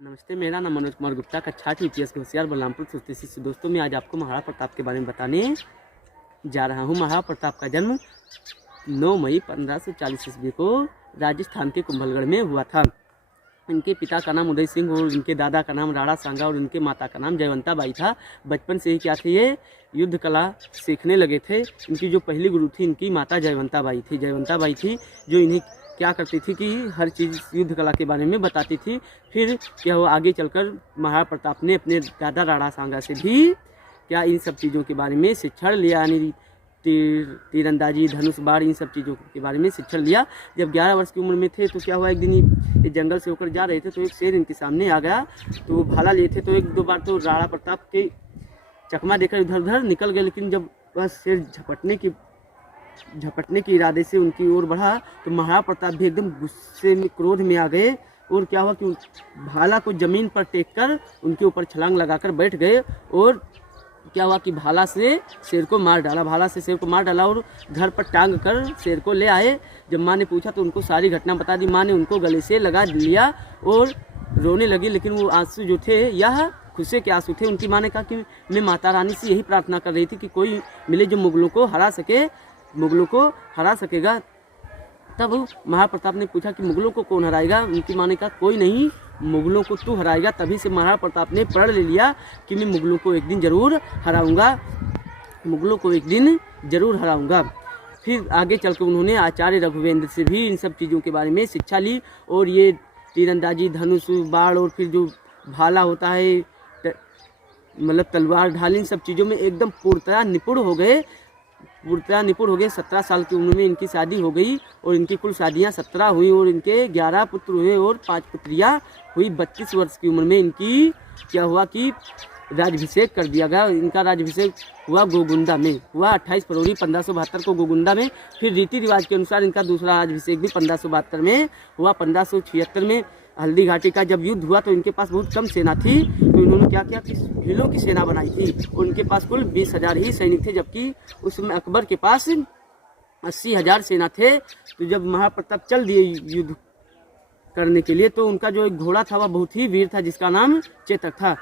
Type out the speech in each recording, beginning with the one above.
नमस्ते, मेरा नाम मनोज कुमार गुप्ता, कक्षा 8 इतिहास होशियार बलरामपुर सुस्ती शिष्य। दोस्तों, मैं आज आपको महाराणा प्रताप के बारे में बताने जा रहा हूँ। महाराणा प्रताप का जन्म 9 मई 1540 ईस्वी को राजस्थान के कुंभलगढ़ में हुआ था। इनके पिता का नाम उदय सिंह और इनके दादा का नाम राणा सांगा और इनके माता का नाम जयवंता बाई था। बचपन से ही क्या थे, ये युद्ध कला सीखने लगे थे। इनकी जो पहली गुरु थी, इनकी माता जयवंता बाई थी। जयवंता बाई थी जो इन्हें क्या करती थी कि हर चीज़ युद्ध कला के बारे में बताती थी। फिर क्या हुआ, आगे चलकर महाराणा प्रताप ने अपने दादा राणा सांगा से भी क्या इन सब चीज़ों के बारे में शिक्षण लिया, यानी तीरंदाजी, धनुष, बाण, इन सब चीज़ों के बारे में शिक्षण लिया। जब 11 वर्ष की उम्र में थे तो क्या हुआ, एक दिन ये जंगल से होकर जा रहे थे तो एक शेर इनके सामने आ गया। तो वो भाला लिए थे तो एक दो बार तो राणा प्रताप के चकमा देकर इधर उधर निकल गए, लेकिन जब वह शेर झपटने के इरादे से उनकी ओर बढ़ा तो महाराणा प्रताप भी एकदम गुस्से में, क्रोध में आ गए। और क्या हुआ कि भाला को जमीन पर टेक कर उनके ऊपर छलांग लगाकर बैठ गए और क्या हुआ कि भाला से शेर को मार डाला और घर पर टांग कर शेर को ले आए। जब माँ ने पूछा तो उनको सारी घटना बता दी। माँ ने उनको गले से लगा लिया और रोने लगी, लेकिन वो आंसू जो थे यह खुशी के आंसू थे। उनकी माँ ने कहा कि मैं माता रानी से यही प्रार्थना कर रही थी कि कोई मिले जो मुगलों को हरा सकेगा। तब महाराणा प्रताप ने पूछा कि मुगलों को कौन हराएगा। उनकी माँ ने कहा कोई नहीं, मुगलों को तू हराएगा। तभी से महाराणा प्रताप ने प्रण ले लिया कि मैं मुगलों को एक दिन जरूर हराऊंगा। फिर आगे चलकर उन्होंने आचार्य रघुवेंद्र से भी इन सब चीज़ों के बारे में शिक्षा ली और ये तीरंदाजी, धनुष, बाण और फिर जो भाला होता है, मतलब तलवार, ढाल, इन सब चीज़ों में एकदम पूर्णतः निपुण हो गए। 17 साल की उम्र में इनकी शादी हो गई और इनकी कुल शादियां 17 हुई और इनके 11 पुत्र हुए और 5 पुत्रियां हुई। 32 वर्ष की उम्र में इनकी क्या हुआ कि राज्याभिषेक कर दिया गया। इनका राज्याभिषेक हुआ गोगुंदा में, हुआ 28 फरवरी 1572 को गोगुंदा में। फिर रीति रिवाज के अनुसार इनका दूसरा राज्याभिषेक भी 1572 में हुआ। 1576 में हल्दी घाटी का जब युद्ध हुआ तो इनके पास बहुत कम सेना थी, तो इन्होंने क्या किया कि भीलों की सेना बनाई थी और उनके पास कुल 20,000 ही सैनिक थे, जबकि उसमें अकबर के पास 80,000 सेना थे। तो जब महाराणा प्रताप चल दिए युद्ध करने के लिए तो उनका जो एक घोड़ा था वह बहुत ही वीर था, जिसका नाम चेतक था।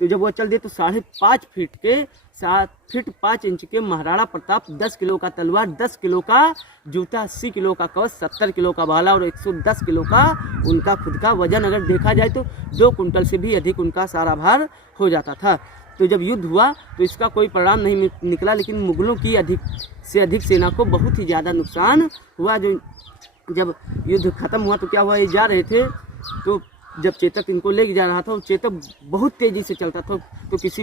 तो जब वह चल दिए तो 5.5 फीट के 7 फीट 5 इंच के महाराणा प्रताप 10 किलो का तलवार, 10 किलो का जूता, 80 किलो का कवच, 70 किलो का भाला और 110 किलो का उनका खुद का वजन, अगर देखा जाए तो 2 कुंटल से भी अधिक उनका सारा भार हो जाता था। तो जब युद्ध हुआ तो इसका कोई परिणाम नहीं निकला, लेकिन मुगलों की अधिक से अधिक सेना को बहुत ही ज़्यादा नुकसान हुआ। जब युद्ध खत्म हुआ तो क्या हुआ, ये जा रहे थे तो जब चेतक इनको ले जा रहा था और चेतक बहुत तेज़ी से चलता था तो किसी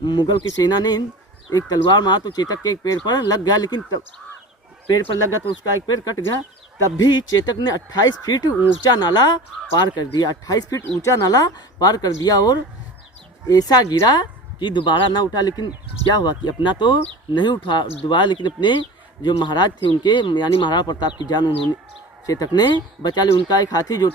मुगल की सेना ने एक तलवार मारा तो चेतक के एक पैर पर लग गया, लेकिन पैर पर लग गया तो उसका एक पैर कट गया। तब भी चेतक ने 28 फीट ऊंचा नाला पार कर दिया। 28 फीट ऊंचा नाला पार कर दिया और ऐसा गिरा कि दोबारा ना उठा। लेकिन क्या हुआ कि अपना तो नहीं उठा दोबारा, लेकिन अपने जो महाराज थे उनके, यानी महाराणा प्रताप की जान उन्होंने चेतक ने बचा ली। उनका एक हाथी जो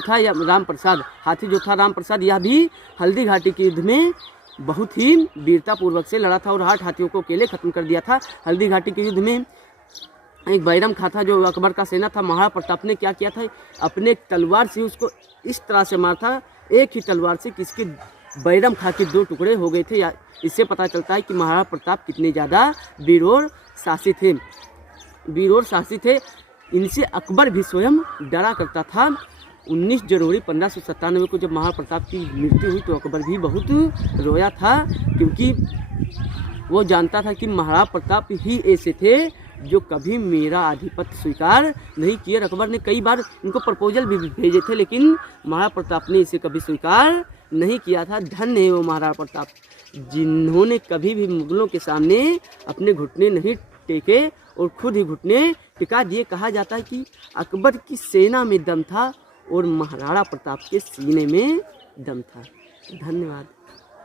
था या राम प्रसाद, यह भी हल्दी घाटी के युद्ध में बहुत ही वीरतापूर्वक से लड़ा था और 8 हाथियों को अकेले खत्म कर दिया था। हल्दी घाटी के युद्ध में एक बैरम खां था जो अकबर का सेना था। महाराणा प्रताप ने क्या किया था, अपने तलवार से उसको इस तरह से मारा था, एक ही तलवार से किसके बैरम खां के 2 टुकड़े हो गए थे। इससे पता चलता है कि महाराणा प्रताप कितने ज़्यादा वीर और साहसी थे। इनसे अकबर भी स्वयं डरा करता था। 19 जनवरी 1597 को जब महाराणा प्रताप की मृत्यु हुई तो अकबर भी बहुत रोया था, क्योंकि वो जानता था कि महाराणा प्रताप ही ऐसे थे जो कभी मेरा आधिपत्य स्वीकार नहीं किए। अकबर ने कई बार इनको प्रपोजल भी भेजे थे, लेकिन महाराणा प्रताप ने इसे कभी स्वीकार नहीं किया था। धन्य है वो महाराणा प्रताप जिन्होंने कभी भी मुगलों के सामने अपने घुटने नहीं टेके और खुद ही घुटने टिका दिए। कहा जाता है कि अकबर की सेना में दम था और महाराणा प्रताप के सीने में दम था। धन्यवाद।